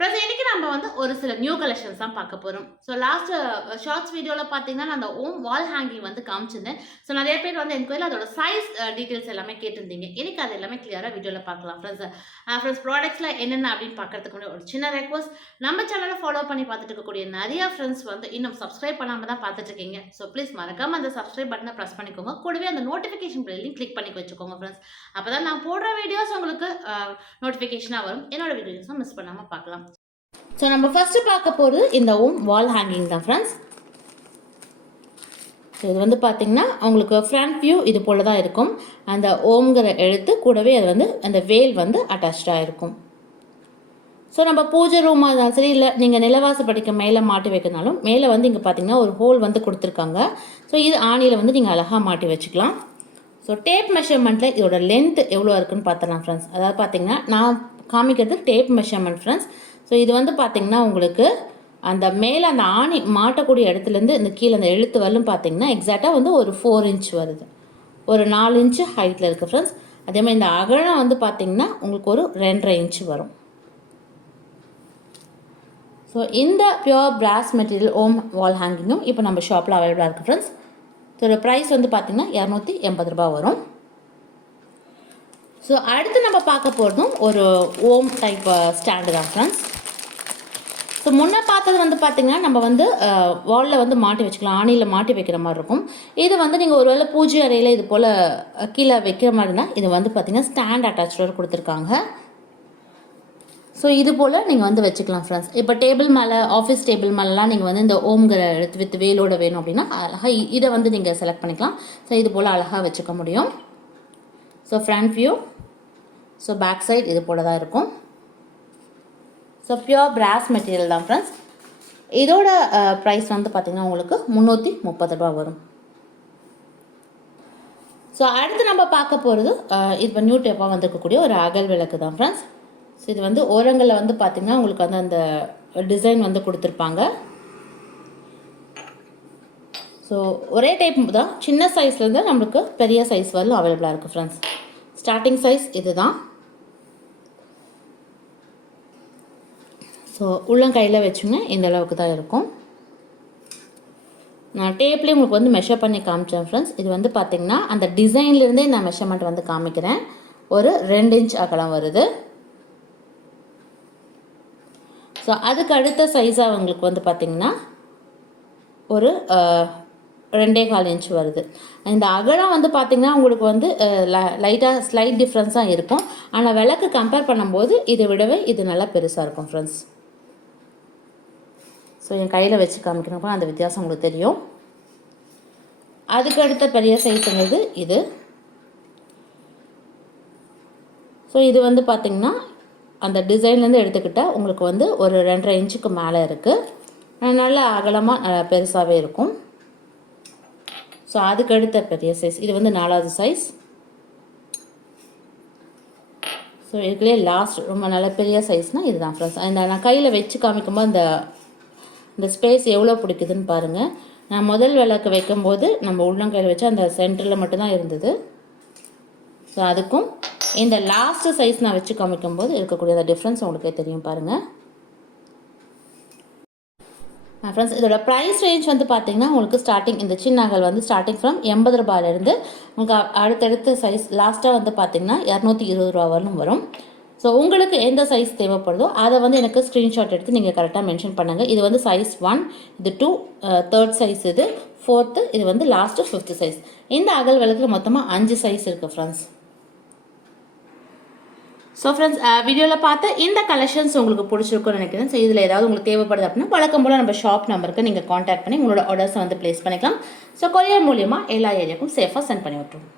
Friends இன்னைக்கு நம்ம வந்து ஒரு சில நியூ கலெக்ஷன்ஸ் தான் பார்க்க போகிறோம் ஸோ லாஸ்ட் ஷார்ட்ஸ் வீடியோவில் பார்த்தீங்கன்னா நான் அந்த ஓம் வால் ஹேங்கிங் வந்து காமிச்சிருந்தேன். ஸோ நிறைய பேர் வந்து என்கொயரில் அதோட சைஸ் டீட்டெயில்ஸ் uh, எல்லாமே கேட்டிருந்தீங்க. இன்னைக்கு அது எல்லாமே கிளியராக வீடியோவில் பார்க்கலாம் ஃப்ரெண்ட்ஸ் ஃப்ரெண்ட்ஸ் ப்ராடக்ட்ஸில் என்னென்ன அப்படின்னு பார்க்கறதுக்கு முன்னாடி ஒரு சின்ன ரெக்வஸ்ட் நம்ம சேனலை ஃபாலோ பண்ணி பார்த்துட்டு இருக்கக்கூடிய நிறைய ஃப்ரெண்ட்ஸ் வந்து இன்னும் சப்ஸ்கிரைப் பண்ணாமல் தான் பார்த்துட்டு இருக்கீங்க. ஸோ ப்ளீஸ் மறக்காம அந்த சப்ஸ்கிரைப் பட்டனை ப்ரெஸ் பண்ணிக்கோங்க. கூடவே அந்த நோட்டிஃபிகேஷன் பில்லையும் கிளிக் பண்ணி வச்சுக்கோங்க ஃப்ரெண்ட்ஸ் அப்போ தான் நான் போடுற வீடியோஸ் உங்களுக்கு uh, நோட்டிஃபிகேஷனாக வரும். என்னோட வீடியோஸும் மிஸ் பண்ணாமல் பார்க்கலாம். ஸோ நம்ம ஃபஸ்ட்டு பார்க்க போகிறது இந்த ஓம் வால் ஹேங்கிங் தான் ஃப்ரெண்ட்ஸ் ஸோ இது வந்து பார்த்தீங்கன்னா உங்களுக்கு ஃப்ரண்ட் வியூ இது போல் தான் இருக்கும். அந்த ஓம்ங்கிற எழுத்து கூடவே அது வந்து அந்த வேல் வந்து அட்டாச்சாக இருக்கும். ஸோ நம்ம பூஜை ரூமாக இருந்தாலும் சரி இல்லை நீங்கள் நிலவாச படிக்க மேலே மாட்டி வைக்கிறனாலும் மேலே வந்து இங்கே பார்த்தீங்கன்னா ஒரு ஹோல் வந்து கொடுத்துருக்காங்க. ஸோ இது ஆணியில் வந்து நீங்கள் அழகாக மாட்டி வச்சுக்கலாம். ஸோ டேப் மெஷர்மெண்ட்டில் இதோட லென்த் எவ்வளோ இருக்குன்னு பார்த்தலாம் ஃப்ரெண்ட்ஸ் அதாவது பார்த்தீங்கன்னா நான் காமிக்கிறது டேப் மெஷர்மெண்ட் ஃப்ரெண்ட்ஸ் ஸோ இது வந்து பார்த்தீங்கன்னா உங்களுக்கு அந்த மேலே அந்த ஆணி மாட்டக்கூடிய இடத்துலேருந்து இந்த கீழே அந்த எழுத்து வரலும் பார்த்தீங்கன்னா எக்ஸாக்டாக வந்து ஒரு ஃபோர் இன்ச் வருது. ஒரு நாலு இன்ச்சு ஹைட்டில் இருக்குது ஃப்ரெண்ட்ஸ் அதே மாதிரி இந்த அகலம் வந்து பார்த்தீங்கன்னா உங்களுக்கு ஒரு ரெண்டரை இன்ச்சு வரும். ஸோ இந்த pure brass material Om wall ஹேங்கிங்கும் இப்போ நம்ம ஷாப்பில் அவைலபிளாக இருக்குது ஃப்ரெண்ட்ஸ் இதோட ப்ரைஸ் வந்து பார்த்திங்கன்னா இரநூத்தி எண்பது ரூபா வரும். ஸோ அடுத்து நம்ம பார்க்க போகிறதும் ஒரு ஓம் டைப் ஸ்டாண்டு தான் ஃப்ரெண்ட்ஸ் ஸோ முன்னே பார்த்தது வந்து பார்த்திங்கன்னா நம்ம வந்து வாலில் வந்து மாட்டி வச்சுக்கலாம். ஆணியில் மாட்டி வைக்கிற மாதிரி இருக்கும். இது வந்து நீங்கள் ஒருவேளை பூஜை அறையில் இது போல் கீழே வைக்கிற மாதிரி இருந்தால் இது வந்து பார்த்திங்கன்னா ஸ்டாண்ட் அட்டாச்சோடு கொடுத்துருக்காங்க. ஸோ இது போல் நீங்கள் வந்து வச்சுக்கலாம் ஃப்ரெண்ட்ஸ் இப்போ டேபிள் மேலே ஆஃபீஸ் டேபிள் மேலெலாம் நீங்கள் வந்து இந்த ஓம்கிற எடுத்து வித் வேலோட வேணும் அப்படின்னா அழகாக இதை வந்து நீங்கள் செலக்ட் பண்ணிக்கலாம். ஸோ இது போல் அழகாக வச்சுக்க முடியும். So front view so back side இது போல் தான் இருக்கும். ஸோ பியூர் பிராஸ் மெட்டீரியல் தான் ஃப்ரெண்ட்ஸ் இதோட ப்ரைஸ் வந்து பார்த்திங்கன்னா உங்களுக்கு முந்நூற்றி முப்பது ரூபா வரும். ஸோ அடுத்து நம்ம பார்க்க போகிறது இப்போ நியூ டேப்பாக வந்திருக்கக்கூடிய ஒரு அகல் விளக்கு தான் ஃப்ரெண்ட்ஸ் ஸோ இது வந்து ஓரங்களில் வந்து பார்த்திங்கன்னா உங்களுக்கு வந்து அந்த டிசைன் வந்து கொடுத்துருப்பாங்க. ஸோ ஒரே டைப் தான். சின்ன சைஸ்லேருந்து நம்மளுக்கு பெரிய சைஸ் வரலும் அவைலபிளாக இருக்குது ஃப்ரெண்ட்ஸ் ஸ்டார்டிங் சைஸ் இது தான் ஸோ உள்ளங்கையில் வச்சுங்க. இந்த அளவுக்கு தான் இருக்கும். நான் டேப்லேயே உங்களுக்கு வந்து மெஷர் பண்ணி காமிச்சேன் ஃப்ரெண்ட்ஸ் இது வந்து பார்த்திங்கன்னா அந்த டிசைன்லேருந்தே நான் மெஷர்மெண்ட் வந்து காமிக்கிறேன். ஒரு ரெண்டு இன்ச் அகலம் வருது. ஸோ அதுக்கு அடுத்த சைஸாக உங்களுக்கு வந்து பார்த்திங்கன்னா ஒரு ரெண்டே கால் இன்ச் வருது. இந்த அகலம் வந்து பார்த்திங்கன்னா உங்களுக்கு வந்து லைட்டாக ஸ்லைட் டிஃப்ரென்ஸாக இருக்கும். ஆனால் விளக்கு கம்பேர் பண்ணும்போது இதை விடவே இது நல்லா பெருசாக இருக்கும் ஃப்ரெண்ட்ஸ் ஸோ என் கையில் வச்சு காமிக்கிறப்போ அந்த வித்தியாசம் உங்களுக்கு தெரியும். அதுக்கு அடுத்த பெரிய சைஸுங்கிறது இது. ஸோ இது வந்து பார்த்திங்கன்னா அந்த டிசைன்லேருந்து எடுத்துக்கிட்டால் உங்களுக்கு வந்து ஒரு ரெண்டரை இன்ச்சுக்கு மேலே இருக்குது நல்ல அகலமாக பெருசாகவே இருக்கும். ஸோ அதுக்கு அடுத்த பெரிய சைஸ் இது வந்து நாலாவது சைஸ் ஸோ இதுக்குள்ளே லாஸ்ட் ரொம்ப நல்ல பெரிய சைஸ்னால் இதுதான் ஃப்ரெண்ட்ஸ் இந்த நான் கையில் வச்சு காமிக்கும்போது அந்த இந்த ஸ்பேஸ் எவ்வளோ பிடிக்குதுன்னு பாருங்கள் நான் முதல் விளக்கு வைக்கும்போது நம்ம உள்ளங்கையில் வச்சு அந்த சென்டரில் மட்டும்தான் இருந்தது. ஸோ அதுக்கும் இந்த லாஸ்ட்டு சைஸ் நான் வச்சு காமிக்கும்போது இருக்கக்கூடிய அந்த டிஃப்ரென்ஸ் உங்களுக்கே தெரியும் பாருங்கள் ஃப்ரெண்ட்ஸ் இதோட ப்ரைஸ் ரேஞ்ச் வந்து பார்த்தீங்கன்னா உங்களுக்கு ஸ்டார்டிங் இந்த சின்னகல் வந்து ஸ்டார்டிங் ஃப்ரம் எண்பது ரூபாயிலேருந்து உங்களுக்கு அடுத்தடுத்த சைஸ் லாஸ்ட்டாக வந்து பார்த்தீங்கன்னா இரநூத்தி இருபது ரூபா வரலும் வரும். ஸோ உங்களுக்கு எந்த சைஸ் தேவைப்படுதோ அதை வந்து எனக்கு ஸ்க்ரீன்ஷாட் எடுத்து நீங்கள் கரெக்டாக மென்ஷன் பண்ணுங்கள் இது வந்து சைஸ் ஒன் இது டூ தேர்ட் சைஸ் இது ஃபோர்த்து இது வந்து லாஸ்ட்டு ஃபிஃப்த்து சைஸ் இந்த அகல் விளக்கில் மொத்தமாக அஞ்சு சைஸ் இருக்குது ஃப்ரெண்ட்ஸ் ஸோ ஃப்ரெண்ட்ஸ் வீடியோவில் பார்த்த இந்த கலெக்ஷன்ஸ் உங்களுக்கு பிடிச்சிருக்கும்னு நினைக்கிறேன். ஸோ இதில் ஏதாவது உங்களுக்கு தேவைப்படுது அப்படின்னா வழக்கம் போல் நம்ம ஷாப் நம்பருக்கு நீங்கள் காண்டாக்ட் பண்ணி உங்களோட ஆர்டர்ஸை வந்து ப்ளேஸ் பண்ணிக்கலாம். ஸோ கொரியர் மூலியமாக எல்லா ஏரியாவுக்கும் சேஃபாக சென்ட் பண்ணி விட்டுருவோம்.